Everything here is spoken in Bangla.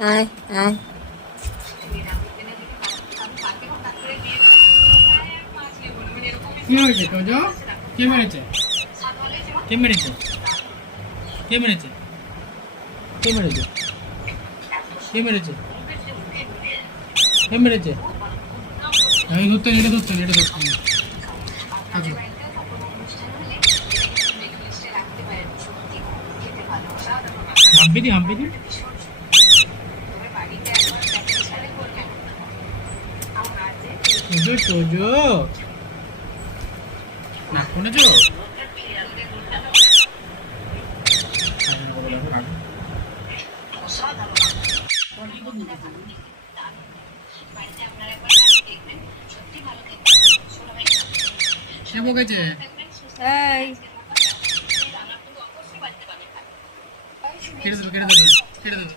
আয় আয়। কি হয়েছে তোজো? কে মেরেছে? কে মেরেছে? কে মেরেছে? কে মেরেছে? কে মেরেছে? কে মেরেছে? আমি ধরতে এটা ধরতে এটা ধরতে আচ্ছা হাম্পি দি তোজো তোজো না শুনেছো? সে বকেছে এই কেটে দেবো কেটে দেবো কেটে দেবো